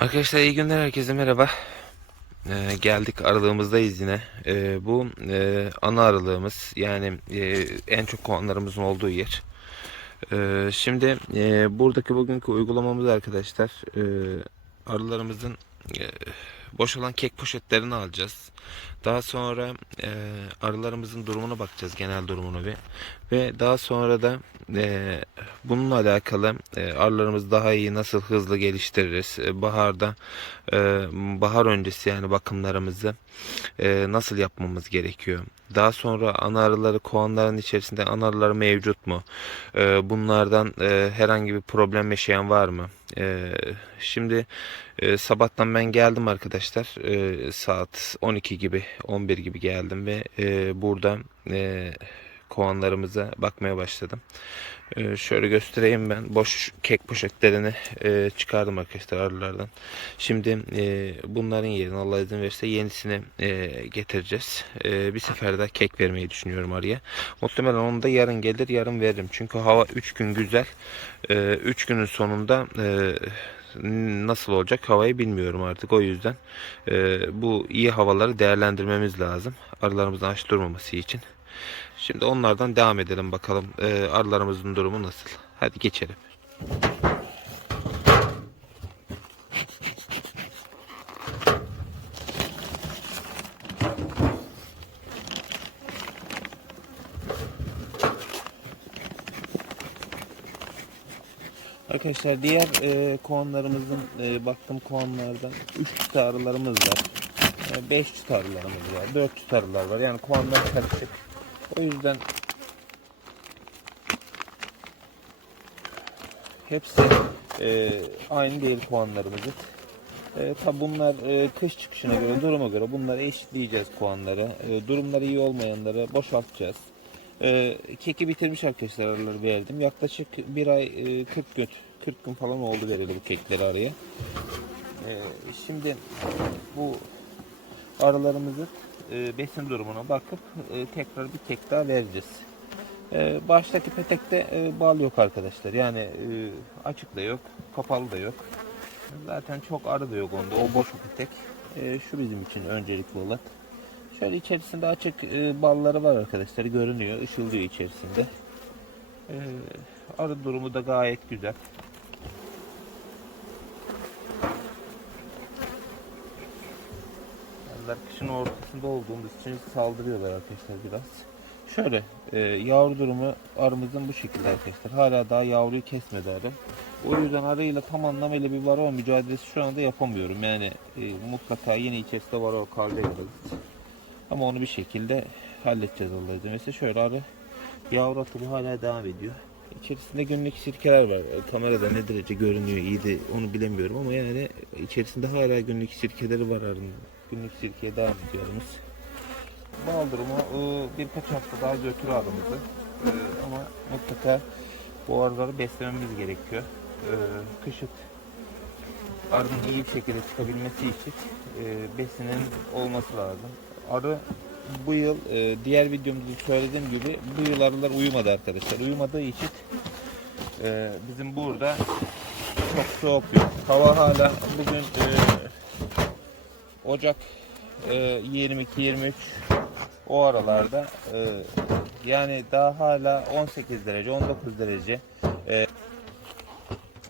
Arkadaşlar iyi günler herkese merhaba. Ee, geldik aralığımızdayız yine. Ee, bu e, ana aralığımız yani e, en çok kovanlarımızın olduğu yer. Ee, şimdi e, buradaki bugünkü uygulamamız arkadaşlar e, arılarımızın e, boş olan kek poşetlerini alacağız. Daha sonra e, arılarımızın durumuna bakacağız genel durumunu bir ve daha sonra da e, bununla alakalı e, arılarımızı daha iyi nasıl hızlı geliştiririz e, baharda e, bahar öncesi yani bakımlarımızı e, nasıl yapmamız gerekiyor. Daha sonra ana arıları kovanların içerisinde ana arılar mevcut mu? E, bunlardan e, herhangi bir problem yaşayan var mı? E, şimdi e, sabahtan ben geldim arkadaşlar. E, saat 12 gibi 11 gibi geldim ve e, burada e, kovanlarımıza bakmaya başladım. E, şöyle göstereyim ben. Boş kek poşetlerini e, çıkardım arkadaşlar arılardan. Şimdi e, bunların yerine Allah izin verirse yenisini e, getireceğiz. E, bir seferde kek vermeyi düşünüyorum arıya. Muhtemelen onu da yarın gelir yarın veririm. Çünkü hava 3 gün güzel. 3 günün sonunda e, nasıl olacak havayı bilmiyorum artık. O yüzden e, bu iyi havaları değerlendirmemiz lazım. Arılarımızın aç durmaması için. Şimdi onlardan devam edelim bakalım. E, arılarımızın durumu nasıl? Hadi geçelim. Arkadaşlar diğer e, kovanlarımızın e, baktığım kovanlardan 3 çıta arılarımız var. 5 çıta arılarımız var. 4 çıta arılar var. Yani kovanlar karışık. O yüzden hepsi e, aynı değil kovanlarımızın. E, tabi bunlar e, kış çıkışına göre, duruma göre bunları eşitleyeceğiz kovanları. E, durumları iyi olmayanları boşaltacağız. E, keki bitirmiş arkadaşlar arıları verdim. Yaklaşık bir ay e, 40 gün 40 gün falan oldu verili bu kekleri araya. E, şimdi bu arılarımızın e, besin durumuna bakıp e, tekrar bir kek daha vereceğiz. E, baştaki petekte e, bal yok arkadaşlar. Yani e, açık da yok, kapalı da yok. Zaten çok arı da yok onda. O boş petek. E, şu bizim için öncelikli olarak. Şöyle içerisinde açık e, balları var arkadaşlar. Görünüyor, ışıldıyor içerisinde. E, arı durumu da gayet güzel. Kışın ortasında olduğumuz için saldırıyorlar arkadaşlar biraz. Şöyle e, yavru durumu arımızın bu şekilde arkadaşlar. Hala daha yavruyu kesmedi arı. O yüzden arıyla tam anlamıyla bir varroa mücadelesi şu anda yapamıyorum. Yani e, mutlaka yine içerisinde varroa kalacak arı. Ama onu bir şekilde halledeceğiz Allah izin. Şöyle arı yavru atımı hala devam ediyor. İçerisinde günlük sirkeler var. E, Kamerada ne derece görünüyor iyi onu bilemiyorum ama yani içerisinde hala günlük sirkeleri var arının. Günlük sirkeye devam ediyoruz. Bal durumu e, birkaç hafta daha götür arımızı. E, ama mutlaka bu arıları beslememiz gerekiyor. E, Kışık arının iyi bir şekilde çıkabilmesi için e, besinin olması lazım. Arı bu yıl e, diğer videomuzda söylediğim gibi bu yıl arılar uyumadı arkadaşlar. Uyumadığı için bizim burada çok soğuk yok. Hava hala bugün Ocak e, 22-23 o aralarda e, yani daha hala 18 derece 19 derece e,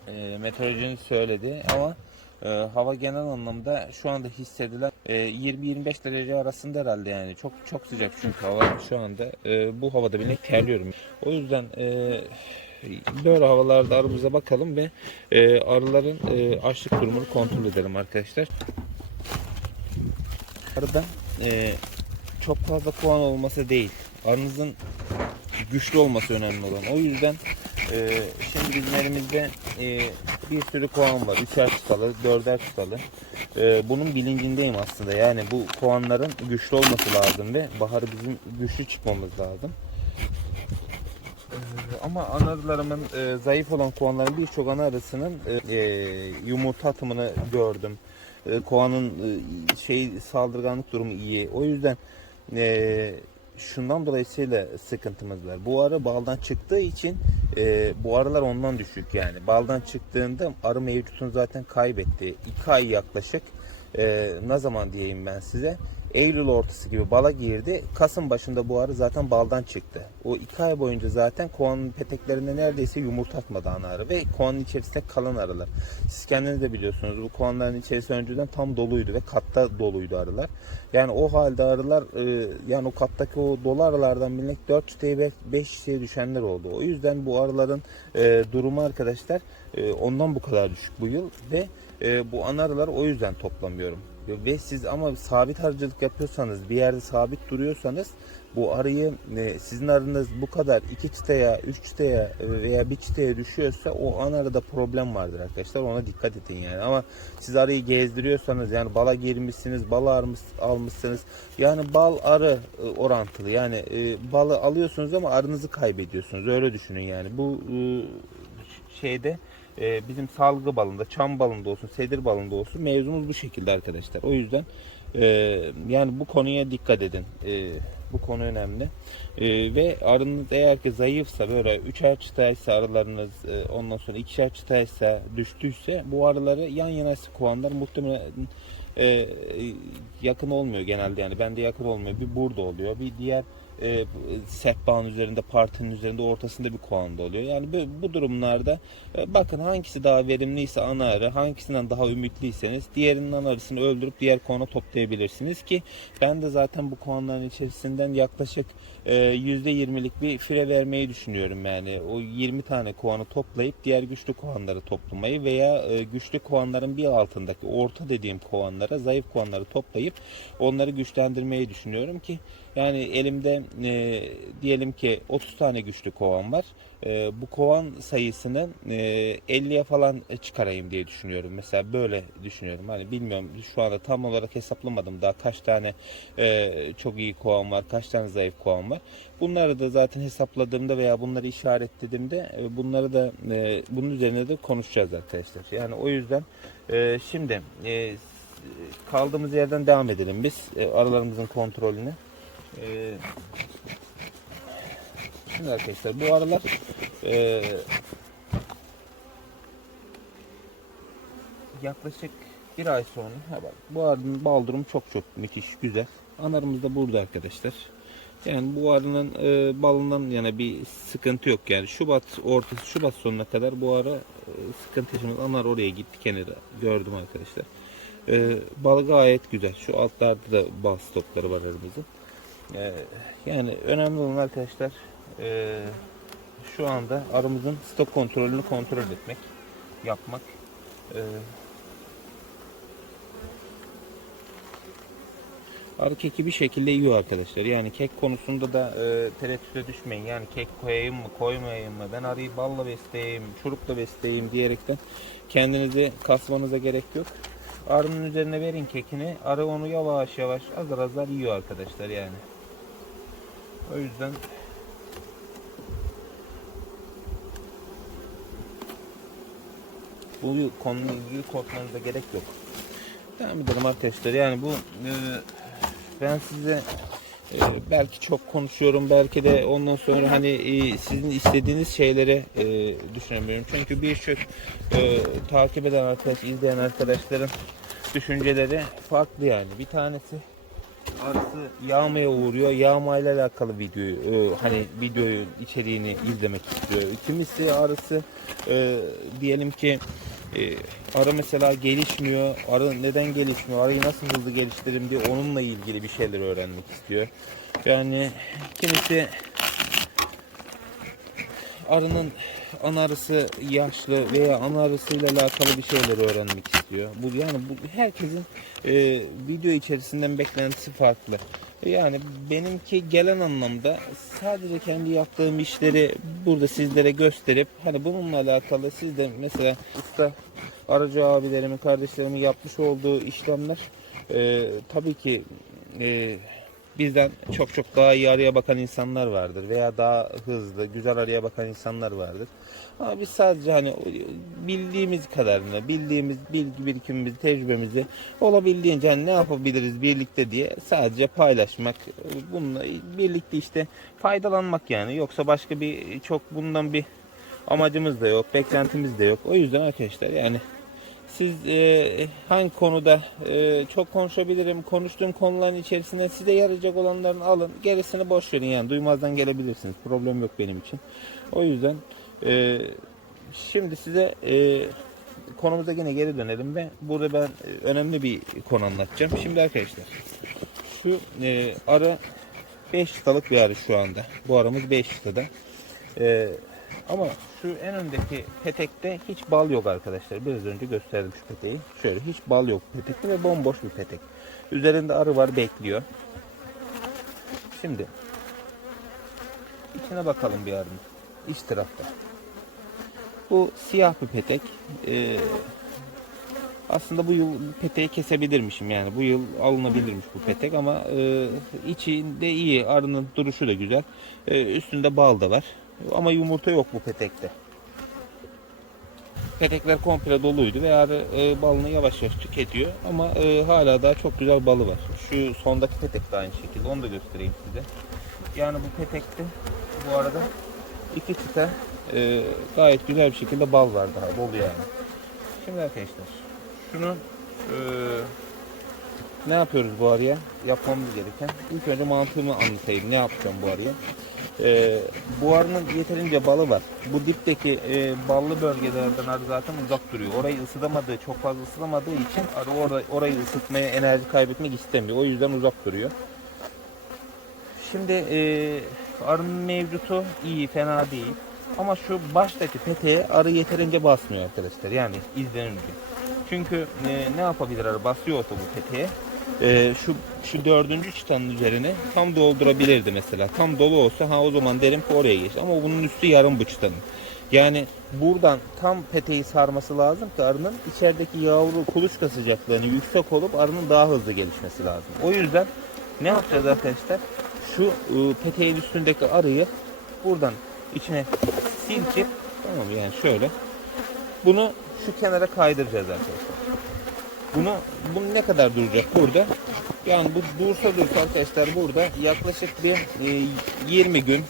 e, meteorolojinin söyledi ama e, hava genel anlamda şu anda hissedilen e, 20-25 derece arasında herhalde yani çok çok sıcak çünkü hava şu anda e, bu havada bile terliyorum. O yüzden e, böyle havalarda arımıza bakalım ve e, arıların e, açlık durumunu kontrol edelim arkadaşlar. Arada e, çok fazla kovan olması değil. Arınızın güçlü olması önemli olan. O yüzden e, şimdi bizim elimizde e, bir sürü kovan var. Üçer çıtalı, dörder çıtalı. E, bunun bilincindeyim aslında. Yani bu kovanların güçlü olması lazım ve baharı bizim güçlü çıkmamız lazım. E, ama anarılarımın e, zayıf olan kovanların birçok ana arısının e, e, yumurta atımını gördüm. E, kovanın e, şey saldırganlık durumu iyi. O yüzden e, şundan dolayısıyla sıkıntımız var. Bu arı baldan çıktığı için e, bu arılar ondan düşük yani. Baldan çıktığında arı mevcutunu zaten kaybetti. 2 ay yaklaşık e, ne zaman diyeyim ben size Eylül ortası gibi bala girdi. Kasım başında bu arı zaten baldan çıktı. O iki ay boyunca zaten kovanın peteklerinde neredeyse yumurta atmadı ana arı ve kovanın içerisinde kalan arılar. Siz kendiniz de biliyorsunuz bu kovanların içerisi önceden tam doluydu ve katta doluydu arılar. Yani o halde arılar e, yani o kattaki o dolu arılardan bilmek 4 çifteye 5 çifteye düşenler oldu. O yüzden bu arıların e, durumu arkadaşlar e, ondan bu kadar düşük bu yıl ve e, bu ana arıları o yüzden toplamıyorum. Ve siz ama sabit arıcılık yapıyorsanız bir yerde sabit duruyorsanız bu arıyı e, sizin arınız bu kadar iki çıtaya, üç çıtaya e, veya bir çıtaya düşüyorsa o an arada problem vardır arkadaşlar. Ona dikkat edin yani. Ama siz arıyı gezdiriyorsanız yani bala girmişsiniz, bal almış, almışsınız. Yani bal arı e, orantılı. Yani e, balı alıyorsunuz ama arınızı kaybediyorsunuz. Öyle düşünün yani. Bu e, şeyde e, bizim salgı balında, çam balında olsun, sedir balında olsun mevzumuz bu şekilde arkadaşlar. O yüzden e, yani bu konuya dikkat edin. E, bu konu önemli. E, ve arınız eğer ki zayıfsa böyle üçer çıtaysa arılarınız e, ondan sonra ikişer çıtaysa düştüyse bu arıları yan yana kovanlar muhtemelen e, yakın olmuyor genelde yani bende yakın olmuyor. Bir burada oluyor. Bir diğer e, sehpanın üzerinde, partinin üzerinde, ortasında bir kovanda oluyor. Yani bu, bu durumlarda e, bakın hangisi daha verimliyse ana arı, hangisinden daha ümitliyseniz diğerinin ana arısını öldürüp diğer kovana toplayabilirsiniz ki ben de zaten bu kovanların içerisinden yaklaşık %20'lik bir fire vermeyi düşünüyorum yani. O 20 tane kovanı toplayıp diğer güçlü kovanları toplamayı veya e, güçlü kovanların bir altındaki orta dediğim kovanlara zayıf kovanları toplayıp onları güçlendirmeyi düşünüyorum ki yani elimde e, diyelim ki 30 tane güçlü kovan var. E, bu kovan sayısını e, 50'ye falan çıkarayım diye düşünüyorum. Mesela böyle düşünüyorum. Hani bilmiyorum şu anda tam olarak hesaplamadım daha kaç tane e, çok iyi kovan var, kaç tane zayıf kovan var. Bunları da zaten hesapladığımda veya bunları işaretlediğimde e, bunları da e, bunun üzerine de konuşacağız arkadaşlar. Yani o yüzden e, şimdi kaldığımız yerden devam edelim biz aralarımızın kontrolüne. Ee, şimdi arkadaşlar bu aralar yaklaşık bir ay sonra ha bak, bu arının bal durumu çok çok müthiş güzel. Anarımız da burada arkadaşlar. Yani bu arının e, balından yana bir sıkıntı yok yani. Şubat ortası Şubat sonuna kadar bu ara e, sıkıntı yaşamadı. Anar oraya gitti kenara gördüm arkadaşlar. E, bal gayet güzel. Şu altlarda da bal stokları var elimizde. Ee, yani önemli olan arkadaşlar e, şu anda arımızın stok kontrolünü kontrol etmek, yapmak. Ee, arı keki bir şekilde yiyor arkadaşlar. Yani kek konusunda da e, tereddüte düşmeyin. Yani kek koyayım mı, koymayayım mı? Ben arıyı balla besleyeyim, çurukla besleyeyim diyerekten kendinizi kasmanıza gerek yok. Arının üzerine verin kekini. Arı onu yavaş yavaş azar azar yiyor arkadaşlar yani. O yüzden bu ilgili korkmanıza gerek yok. Devam edelim arkadaşlar. Yani bu e, ben size e, belki çok konuşuyorum belki de ondan sonra hani e, sizin istediğiniz şeyleri e, düşünemiyorum. Çünkü birçok e, takip eden arkadaş, izleyen arkadaşların düşünceleri farklı yani. Bir tanesi arısı yağmaya uğruyor. Yağmayla alakalı videoyu e, hani videoyu içeriğini izlemek istiyor. Kimisi arısı e, diyelim ki e, arı mesela gelişmiyor. Arı neden gelişmiyor? Arıyı nasıl hızlı geliştiririm diye onunla ilgili bir şeyler öğrenmek istiyor. Yani kimisi arının ana arısı yaşlı veya ana arısıyla alakalı bir şeyler öğrenmek istiyor. Bu yani bu herkesin e, video içerisinden beklentisi farklı. Yani benimki gelen anlamda sadece kendi yaptığım işleri burada sizlere gösterip hani bununla alakalı siz de mesela usta aracı abilerimin, kardeşlerimin yapmış olduğu işlemler e, tabii ki e, bizden çok çok daha iyi arıya bakan insanlar vardır veya daha hızlı, güzel arıya bakan insanlar vardır. Ama biz sadece hani bildiğimiz kadarını, bildiğimiz bilgi birikimimizi, tecrübemizi olabildiğince hani ne yapabiliriz birlikte diye sadece paylaşmak, bununla birlikte işte faydalanmak yani. Yoksa başka bir çok bundan bir amacımız da yok, beklentimiz de yok. O yüzden arkadaşlar yani siz e, hangi konuda e, çok konuşabilirim, konuştuğum konuların içerisinde size yarayacak olanlarını alın. Gerisini boş verin yani duymazdan gelebilirsiniz. Problem yok benim için. O yüzden e, şimdi size e, konumuza yine geri dönelim ve burada ben e, önemli bir konu anlatacağım. Şimdi arkadaşlar şu e, arı 5 çıtalık bir arı şu anda. Bu aramız 5 çıtada. E, ama şu en öndeki petekte hiç bal yok arkadaşlar. Biraz önce gösterdim şu peteği. Şöyle hiç bal yok petekte ve bomboş bir petek. Üzerinde arı var bekliyor. Şimdi içine bakalım bir arının. İç tarafta. Bu siyah bir petek. Ee, aslında bu yıl peteği kesebilirmişim yani. Bu yıl alınabilirmiş bu petek ama e, içinde iyi. Arının duruşu da güzel. E, üstünde bal da var. Ama yumurta yok bu petekte. Petekler komple doluydu ve arı e, balını yavaş yavaş tüketiyor. Ama e, hala daha çok güzel balı var. Şu sondaki petek de aynı şekilde. Onu da göstereyim size. Yani bu petekte bu arada iki çıta e, gayet güzel bir şekilde bal var daha dolu yani. Şimdi arkadaşlar şunu e, ne yapıyoruz bu arıya? Yapmamız gereken. İlk önce mantığımı anlatayım. Ne yapacağım bu arıya? Ee, bu arının yeterince balı var. Bu dipteki e, ballı bölgelerden arı zaten uzak duruyor. Orayı ısıtamadığı, çok fazla ısıtamadığı için arı orada, orayı ısıtmaya enerji kaybetmek istemiyor. O yüzden uzak duruyor. Şimdi e, arının mevcutu iyi, fena değil. Ama şu baştaki peteğe arı yeterince basmıyor arkadaşlar. Yani izlenimci. Çünkü e, ne yapabilir arı basıyorsa bu peteğe e, şu şu dördüncü çıtanın üzerine tam doldurabilirdi mesela. Tam dolu olsa ha o zaman derim ki oraya geç. Ama bunun üstü yarım bu çıtanın. Yani buradan tam peteği sarması lazım ki arının içerideki yavru kuluçka sıcaklığını yüksek olup arının daha hızlı gelişmesi lazım. O yüzden ne yapacağız arkadaşlar? Şu e, peteğin üstündeki arıyı buradan içine silkip tamam yani şöyle bunu şu kenara kaydıracağız arkadaşlar. Bunu bunu ne kadar duracak burada? Yani bu dursa dursa arkadaşlar burada yaklaşık bir e, 20 gün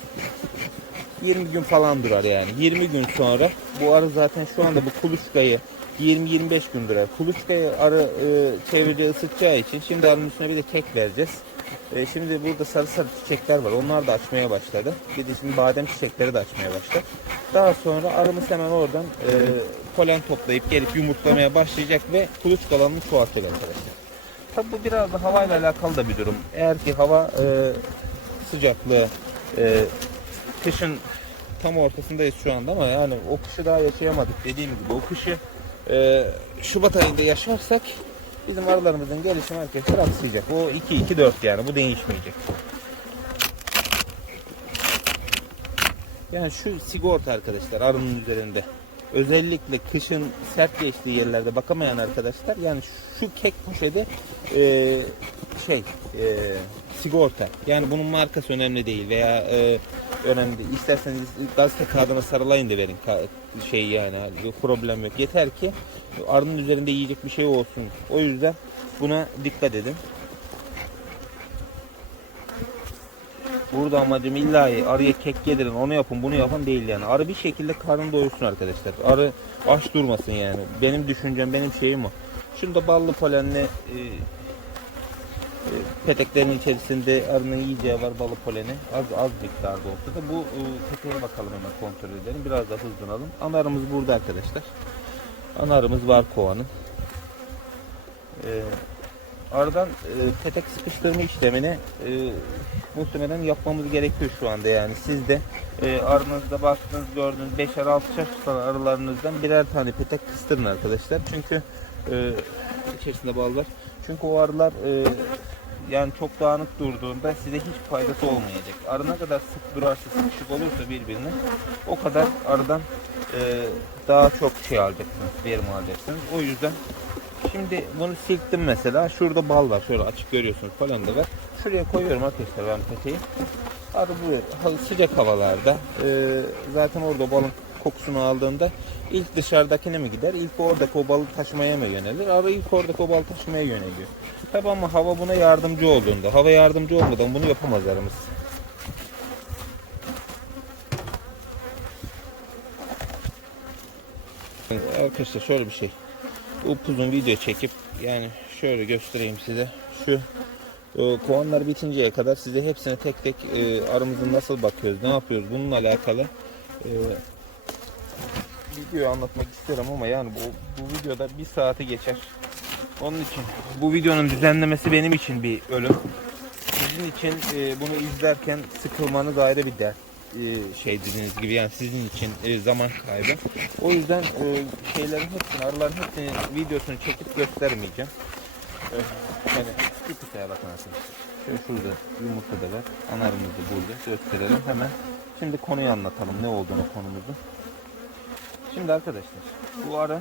20 gün falan durar yani. 20 gün sonra bu arı zaten şu anda bu kuluçkayı 20-25 gün durar. Kuluçkayı arı e, çevrece ısıtacağı için şimdi arının üstüne bir de kek vereceğiz. E, şimdi burada sarı sarı çiçekler var. Onlar da açmaya başladı. Bir de şimdi badem çiçekleri de açmaya başladı. Daha sonra arımız hemen oradan e, polen toplayıp gelip yumurtlamaya başlayacak ve kuluçkalarını çoğaltacak arkadaşlar. Tabi bu biraz da havayla alakalı da bir durum. Eğer ki hava e, sıcaklığı e, kışın tam ortasındayız şu anda ama yani o kışı daha yaşayamadık dediğim gibi o kışı e, Şubat ayında yaşarsak bizim arılarımızın gelişimi arkadaşlar aksayacak. O 2-2-4 yani bu değişmeyecek. Yani şu sigorta arkadaşlar arının üzerinde. Özellikle kışın sert geçtiği yerlerde bakamayan arkadaşlar yani şu kek poşeti e, şey e, sigorta. Yani bunun markası önemli değil veya e, önemli değil. İsterseniz gazete kağıdına sarılayın da verin Ka- şey yani problem yok. Yeter ki arının üzerinde yiyecek bir şey olsun. O yüzden buna dikkat edin. Burada amacım illa arıya kek yedirin, onu yapın, bunu yapın değil yani. Arı bir şekilde karnı doyursun arkadaşlar. Arı aç durmasın yani. Benim düşüncem, benim şeyim o. Şunda ballı polenli e, e, peteklerin içerisinde arının yiyeceği var balı poleni. Az az miktarda olsa da bu e, peteğe bakalım hemen kontrol edelim. Biraz da hızlanalım. Ana arımız burada arkadaşlar. Ana arımız var kovanın. E, Aradan e, petek sıkıştırma işlemini e, muhtemelen yapmamız gerekiyor şu anda yani. Siz de e, arınızda baktığınız gördüğünüz 5'er 6'şer tutan arılarınızdan birer tane petek kıstırın arkadaşlar. Çünkü e, içerisinde bal var. Çünkü o arılar e, yani çok dağınık durduğunda size hiç faydası olmayacak. Arı ne kadar sık durarsa sıkışık olursa birbirine o kadar arıdan e, daha çok şey alacaksınız, verim alacaksınız. O yüzden Şimdi bunu silktim mesela. Şurada bal var. Şöyle açık görüyorsunuz. Polen de var. şuraya koyuyorum arkadaşlar ben peteği. Arı bu sıcak havalarda e, zaten orada balın kokusunu aldığında ilk dışarıdakine mi gider? İlk oradaki o balı taşımaya mı yönelir? Arı ilk oradaki o balı taşımaya yöneliyor. Tabi ama hava buna yardımcı olduğunda, hava yardımcı olmadan bunu yapamaz arımız. Arkadaşlar şöyle bir şey. Upuzun video çekip yani şöyle göstereyim size. Şu e, kovanlar bitinceye kadar size hepsine tek tek e, arımızın nasıl bakıyoruz, ne yapıyoruz bununla alakalı e, videoyu anlatmak isterim ama yani bu, bu videoda bir saati geçer. Onun için bu videonun düzenlemesi benim için bir ölüm. Sizin için e, bunu izlerken sıkılmanız ayrı bir dert şey dediğiniz gibi yani sizin için e, zaman kaybı. O yüzden e, şeylerin hepsini, arıların hepsini videosunu çekip göstermeyeceğim. E, yani bir kısaya bakın arkadaşlar. Şöyle şurada yumurta da var. Anarımızı burada gösterelim hemen. Şimdi konuyu anlatalım ne olduğunu konumuzun. Şimdi arkadaşlar bu arı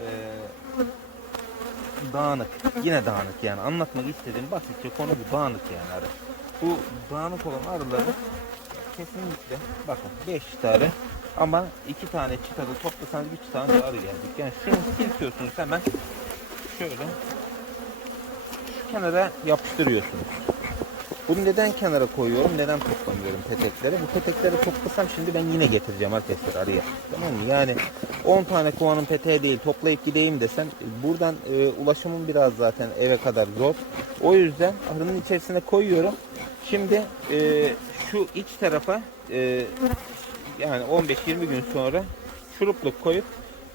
e, dağınık. Yine dağınık yani. Anlatmak istediğim basitçe konu bu dağınık yani arı. Bu dağınık olan arıları kesinlikle bakın 5 tane ama 2 tane çıtada toplasanız 3 tane arı geldik. Yani şunu silkiyorsunuz hemen şöyle şu kenara yapıştırıyorsunuz. Bunu neden kenara koyuyorum? Neden toplamıyorum petekleri? Bu petekleri toplasam şimdi ben yine getireceğim arkadaşlar arıya. Tamam mı? Yani 10 tane kovanın peteği değil toplayıp gideyim desem buradan e, ulaşımım biraz zaten eve kadar zor. O yüzden arının içerisine koyuyorum. Şimdi e, şu iç tarafa e, yani 15-20 gün sonra şurupluk koyup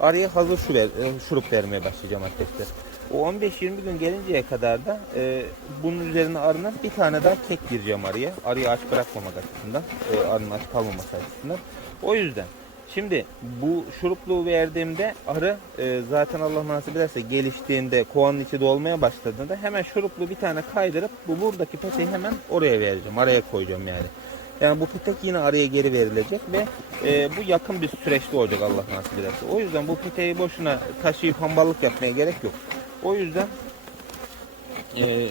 araya hazır şu ver, e, şurup vermeye başlayacağım arkadaşlar. O 15-20 gün gelinceye kadar da e, bunun üzerine arının bir tane daha kek gireceğim araya. Arıyı aç bırakmamak açısından. E, arının aç kalmaması açısından. O yüzden şimdi bu şurupluğu verdiğimde arı e, zaten Allah nasip ederse geliştiğinde kovanın içi dolmaya başladığında hemen şuruplu bir tane kaydırıp bu buradaki peteği hemen oraya vereceğim. Araya koyacağım yani. Yani bu petek yine araya geri verilecek ve e, bu yakın bir süreçte olacak Allah nasip ederse. O yüzden bu peteği boşuna taşıyıp hamballık yapmaya gerek yok. O yüzden e,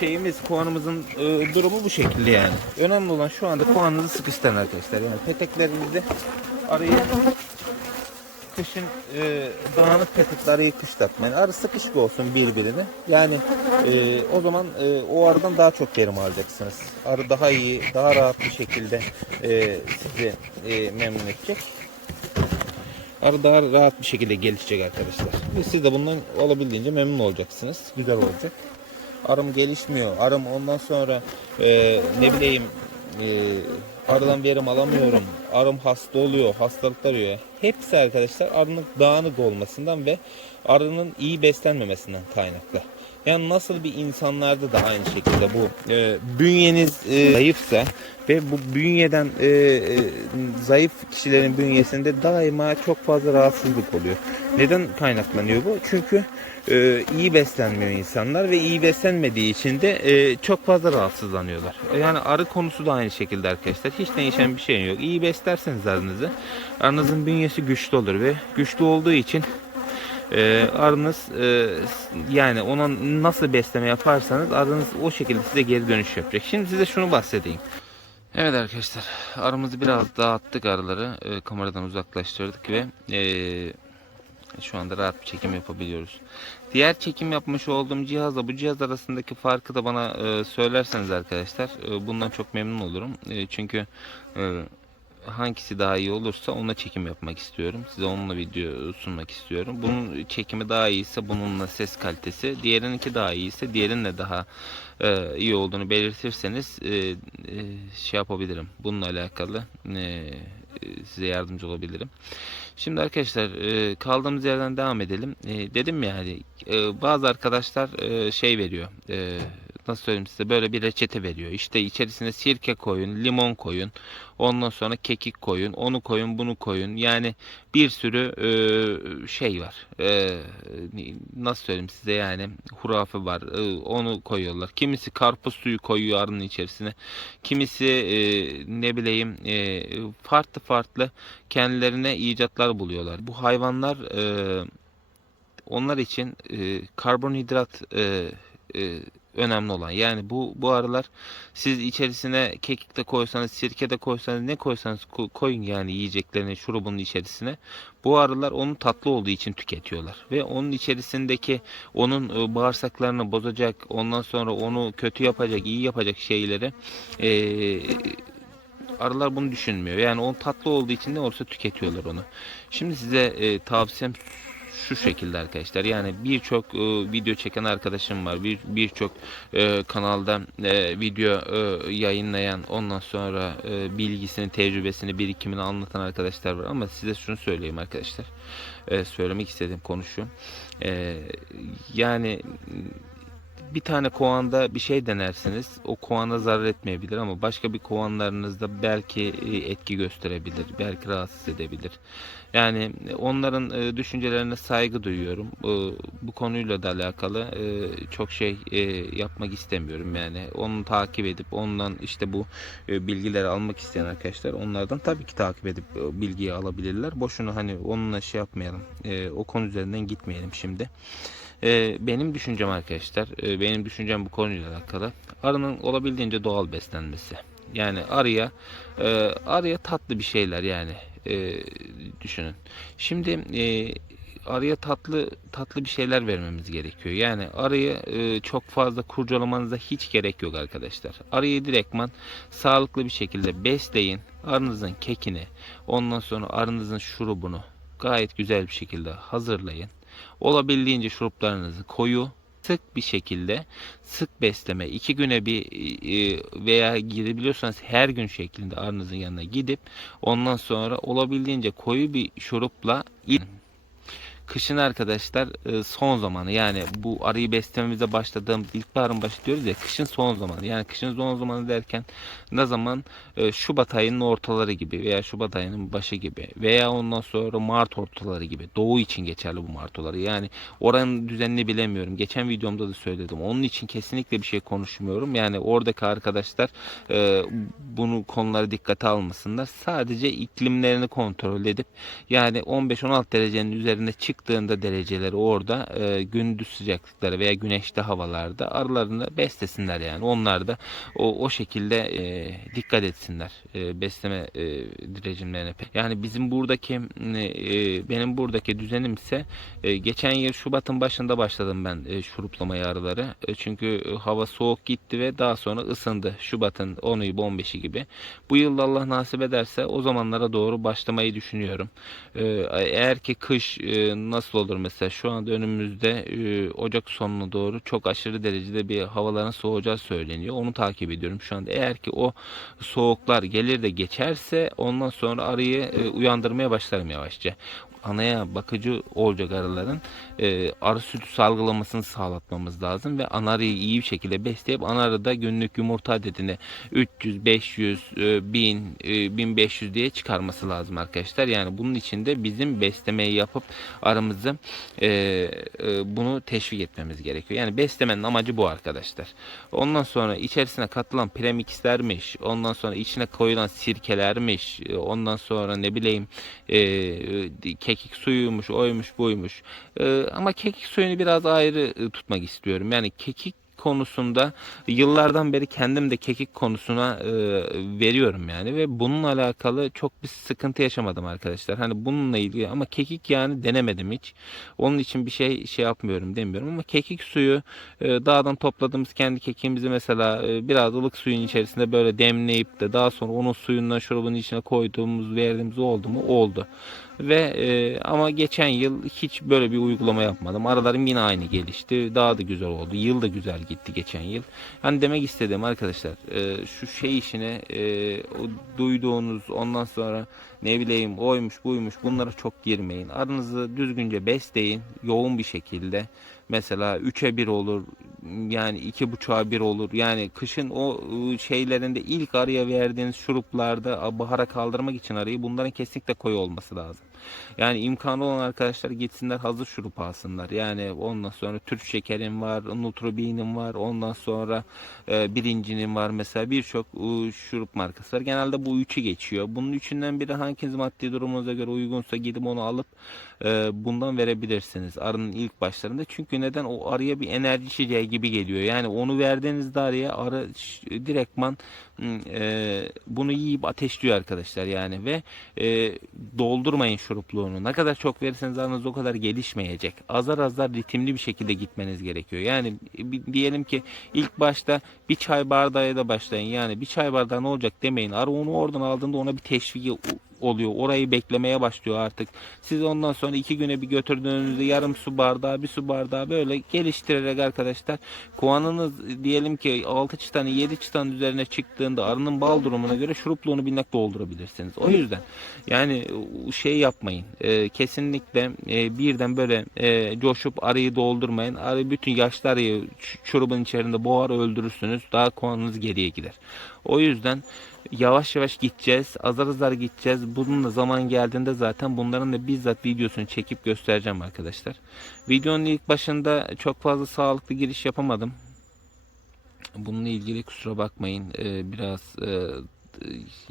şeyimiz kovanımızın e, durumu bu şekilde yani. Önemli olan şu anda kovanınızı sıkıştırın arkadaşlar. Yani peteklerinizi arayı kışın e, dağınık petekle arayı kışlatmayın. Arı sıkışık olsun birbirine. Yani e, o zaman e, o arıdan daha çok verim alacaksınız. Arı daha iyi, daha rahat bir şekilde e, sizi e, memnun edecek. Arı daha rahat bir şekilde gelişecek arkadaşlar. Ve siz de bundan olabildiğince memnun olacaksınız. Güzel olacak. Arım gelişmiyor. Arım ondan sonra e, ne bileyim e, arıdan verim alamıyorum. Arım hasta oluyor. Hastalıklar oluyor. Hepsi arkadaşlar arının dağınık olmasından ve arının iyi beslenmemesinden kaynaklı. Yani nasıl bir insanlarda da aynı şekilde bu e, bünyeniz e, zayıfsa ve bu bünyeden e, e, zayıf kişilerin bünyesinde daima çok fazla rahatsızlık oluyor. Neden kaynaklanıyor bu? Çünkü e, iyi beslenmiyor insanlar ve iyi beslenmediği için de e, çok fazla rahatsızlanıyorlar. Yani arı konusu da aynı şekilde arkadaşlar. Hiç değişen bir şey yok. İyi beslerseniz arınızı, arınızın bünyesi güçlü olur ve güçlü olduğu için e, arınız e, yani ona nasıl besleme yaparsanız arınız o şekilde size geri dönüş yapacak. Şimdi size şunu bahsedeyim. Evet arkadaşlar aramızı biraz dağıttık arıları e, kameradan uzaklaştırdık ve e, şu anda rahat bir çekim yapabiliyoruz. Diğer çekim yapmış olduğum cihazla bu cihaz arasındaki farkı da bana e, söylerseniz arkadaşlar e, bundan çok memnun olurum. E, çünkü e, hangisi daha iyi olursa ona çekim yapmak istiyorum. Size onunla video sunmak istiyorum. Bunun çekimi daha iyiyse bununla ses kalitesi, diğerininki daha iyiyse diğerinin daha e, iyi olduğunu belirtirseniz e, e, şey yapabilirim. Bununla alakalı e, size yardımcı olabilirim. Şimdi arkadaşlar e, kaldığımız yerden devam edelim. E, dedim ya hani e, bazı arkadaşlar e, şey veriyor. Nasıl söyleyeyim size böyle bir reçete veriyor. İşte içerisine sirke koyun, limon koyun. Ondan sonra kekik koyun, onu koyun, bunu koyun. Yani bir sürü e, şey var. E, nasıl söyleyeyim size yani hurafe var. E, onu koyuyorlar. Kimisi karpuz suyu koyuyor arının içerisine. Kimisi e, ne bileyim e, farklı farklı kendilerine icatlar buluyorlar. Bu hayvanlar e, onlar için e, karbonhidrat e, e, önemli olan. Yani bu bu arılar siz içerisine kekik de koysanız, sirke de koysanız, ne koysanız ko- koyun yani yiyeceklerini şurubunun içerisine. Bu arılar onun tatlı olduğu için tüketiyorlar ve onun içerisindeki onun e, bağırsaklarını bozacak, ondan sonra onu kötü yapacak, iyi yapacak şeyleri e, arılar bunu düşünmüyor. Yani onun tatlı olduğu için ne olursa tüketiyorlar onu. Şimdi size e, tavsiyem şu şekilde arkadaşlar. Yani birçok e, video çeken arkadaşım var. Bir birçok e, kanalda e, video e, yayınlayan, ondan sonra e, bilgisini, tecrübesini, birikimini anlatan arkadaşlar var. Ama size şunu söyleyeyim arkadaşlar. E, söylemek istediğim konu şu. E, yani bir tane kovanda bir şey denersiniz. O kovana zarar etmeyebilir ama başka bir kovanlarınızda belki e, etki gösterebilir. Belki rahatsız edebilir. Yani onların e, düşüncelerine saygı duyuyorum. E, Bu konuyla da alakalı e, çok şey e, yapmak istemiyorum. Yani onu takip edip ondan işte bu e, bilgileri almak isteyen arkadaşlar onlardan tabii ki takip edip e, bilgiyi alabilirler. Boşuna hani onunla şey yapmayalım. E, O konu üzerinden gitmeyelim şimdi. Ee, benim düşüncem arkadaşlar, e, benim düşüncem bu konuyla alakalı. Arının olabildiğince doğal beslenmesi. Yani arıya, e, arıya tatlı bir şeyler yani e, düşünün. Şimdi e, arıya tatlı tatlı bir şeyler vermemiz gerekiyor. Yani arıyı e, çok fazla kurcalamanıza hiç gerek yok arkadaşlar. Arıyı direktman sağlıklı bir şekilde besleyin. Arınızın kekini, ondan sonra arınızın şurubunu gayet güzel bir şekilde hazırlayın. Olabildiğince şuruplarınızı koyu sık bir şekilde sık besleme iki güne bir e, veya gidebiliyorsanız her gün şeklinde arınızın yanına gidip ondan sonra olabildiğince koyu bir şurupla. Kışın arkadaşlar e, son zamanı. Yani bu arıyı beslememize başladığım ilkbaharın başı diyoruz ya kışın son zamanı. Yani kışın son zamanı derken ne zaman e, Şubat ayının ortaları gibi veya Şubat ayının başı gibi veya ondan sonra Mart ortaları gibi. Doğu için geçerli bu Mart ortaları. Yani oranın düzenini bilemiyorum. Geçen videomda da söyledim. Onun için kesinlikle bir şey konuşmuyorum. Yani oradaki arkadaşlar e, bunu konuları dikkate almasınlar. Sadece iklimlerini kontrol edip yani 15-16 derecenin üzerine çıktığında dereceleri orada e, gündüz sıcaklıkları veya güneşli havalarda arılarını beslesinler yani. Onlar da o, o şekilde e, dikkat etsinler e, besleme e, rejimlerine. Yani bizim buradaki e, benim buradaki düzenim ise e, geçen yıl Şubat'ın başında başladım ben e, şuruplamaya arıları. E, çünkü hava soğuk gitti ve daha sonra ısındı. Şubat'ın 10'u 15'i gibi. Bu yıl Allah nasip ederse o zamanlara doğru başlamayı düşünüyorum. E, eğer ki kış e, nasıl olur mesela şu anda önümüzde e, Ocak sonuna doğru çok aşırı derecede bir havaların soğuyacağı söyleniyor. Onu takip ediyorum şu anda. Eğer ki o soğuklar gelir de geçerse ondan sonra arıyı e, uyandırmaya başlarım yavaşça anaya bakıcı olacak arıların e, arı sütü salgılamasını sağlatmamız lazım ve ana arıyı iyi bir şekilde besleyip ana arıda günlük yumurta adedini 300, 500, e, 1000, e, 1500 diye çıkarması lazım arkadaşlar. Yani bunun için de bizim beslemeyi yapıp arımızı e, e, bunu teşvik etmemiz gerekiyor. Yani beslemenin amacı bu arkadaşlar. Ondan sonra içerisine katılan premixlermiş, ondan sonra içine koyulan sirkelermiş, e, ondan sonra ne bileyim e, kekik suyuymuş, oymuş, buymuş. E, ama kekik suyunu biraz ayrı e, tutmak istiyorum. Yani kekik konusunda yıllardan beri kendim de kekik konusuna e, veriyorum yani ve bununla alakalı çok bir sıkıntı yaşamadım arkadaşlar. Hani bununla ilgili ama kekik yani denemedim hiç. Onun için bir şey şey yapmıyorum demiyorum ama kekik suyu e, dağdan topladığımız kendi kekiğimizi mesela e, biraz ılık suyun içerisinde böyle demleyip de daha sonra onun suyundan şurubun içine koyduğumuz verdiğimiz oldu mu? Oldu. Ve e, ama geçen yıl hiç böyle bir uygulama yapmadım. Aralarım yine aynı gelişti. Daha da güzel oldu. Yıl da güzel gitti geçen yıl. Hani demek istedim arkadaşlar e, şu şey işine e, o duyduğunuz ondan sonra ne bileyim oymuş buymuş bunlara çok girmeyin. Aranızı düzgünce besleyin. Yoğun bir şekilde. Mesela 3'e 1 olur. Yani 2.5'a 1 olur. Yani kışın o ıı, şeylerinde ilk arıya verdiğiniz şuruplarda bahara kaldırmak için arıyı bunların kesinlikle koyu olması lazım. Yani imkanı olan arkadaşlar gitsinler hazır şurup alsınlar. Yani ondan sonra Türk şekerim var, Nutrobinim var, ondan sonra e, birincinin var mesela birçok e, şurup markası var. Genelde bu üçü geçiyor. Bunun üçünden biri hanginiz maddi durumunuza göre uygunsa gidip onu alıp e, bundan verebilirsiniz arının ilk başlarında. Çünkü neden o arıya bir enerji içeceği gibi geliyor. Yani onu verdiğinizde arıya arı direktman e, bunu yiyip ateşliyor arkadaşlar yani ve e, doldurmayın şurupluğunu. Ne kadar çok verirseniz arınız o kadar gelişmeyecek. Azar azar ritimli bir şekilde gitmeniz gerekiyor. Yani bir- diyelim ki ilk başta bir çay bardağıyla da başlayın. Yani bir çay bardağı ne olacak demeyin. Arı onu oradan aldığında ona bir teşviki oluyor. Orayı beklemeye başlıyor artık. Siz ondan sonra iki güne bir götürdüğünüzde yarım su bardağı, bir su bardağı böyle geliştirerek arkadaşlar kovanınız diyelim ki 6 çıtanı 7 çıtanın üzerine çıktığında arının bal durumuna göre şurupluğunu binnek doldurabilirsiniz. O yüzden yani şey yapmayın. Ee, kesinlikle e, birden böyle e, coşup arıyı doldurmayın. Arı bütün yaşlı arıyı şurubun içerisinde boğar öldürürsünüz. Daha kovanınız geriye gider. O yüzden yavaş yavaş gideceğiz. Azar azar gideceğiz. Bunun da zaman geldiğinde zaten bunların da bizzat videosunu çekip göstereceğim arkadaşlar. Videonun ilk başında çok fazla sağlıklı giriş yapamadım. Bununla ilgili kusura bakmayın. Ee, biraz e,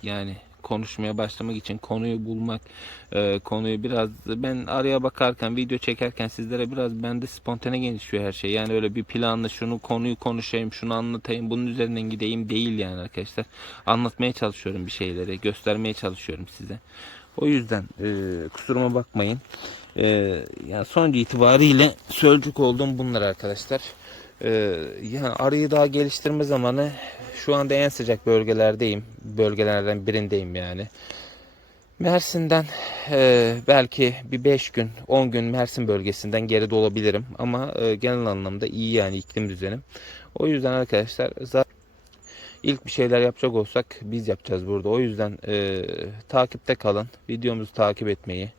yani konuşmaya başlamak için konuyu bulmak e, konuyu biraz ben araya bakarken video çekerken sizlere biraz bende spontane gelişiyor her şey. Yani öyle bir planla şunu konuyu konuşayım şunu anlatayım bunun üzerinden gideyim değil yani arkadaşlar. Anlatmaya çalışıyorum bir şeyleri göstermeye çalışıyorum size. O yüzden e, kusuruma bakmayın. E, yani sonucu itibariyle sözcük olduğum bunlar arkadaşlar ee, yani arıyı daha geliştirme zamanı şu anda en sıcak bölgelerdeyim. Bölgelerden birindeyim yani. Mersin'den e, belki bir 5 gün 10 gün Mersin bölgesinden geride olabilirim. Ama e, genel anlamda iyi yani iklim düzenim. O yüzden arkadaşlar zaten ilk bir şeyler yapacak olsak biz yapacağız burada. O yüzden e, takipte kalın. Videomuzu takip etmeyi,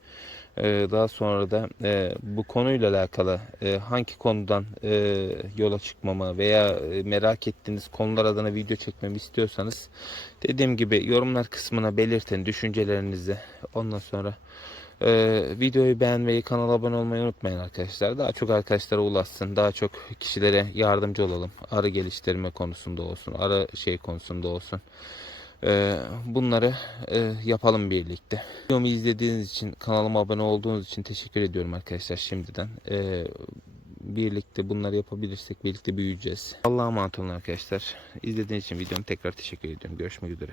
daha sonra da e, bu konuyla alakalı e, hangi konudan e, yola çıkmamı veya merak ettiğiniz konular adına video çekmemi istiyorsanız dediğim gibi yorumlar kısmına belirtin düşüncelerinizi. Ondan sonra videoyu beğenmeyi, kanala abone olmayı unutmayın arkadaşlar. Daha çok arkadaşlara ulaşsın, daha çok kişilere yardımcı olalım. Arı geliştirme konusunda olsun, arı şey konusunda olsun. Ee, bunları e, yapalım birlikte. Videomu izlediğiniz için, kanalıma abone olduğunuz için teşekkür ediyorum arkadaşlar şimdiden. Ee, birlikte bunları yapabilirsek birlikte büyüyeceğiz. Allah'a emanet olun arkadaşlar. İzlediğiniz için videomu tekrar teşekkür ediyorum. Görüşmek üzere.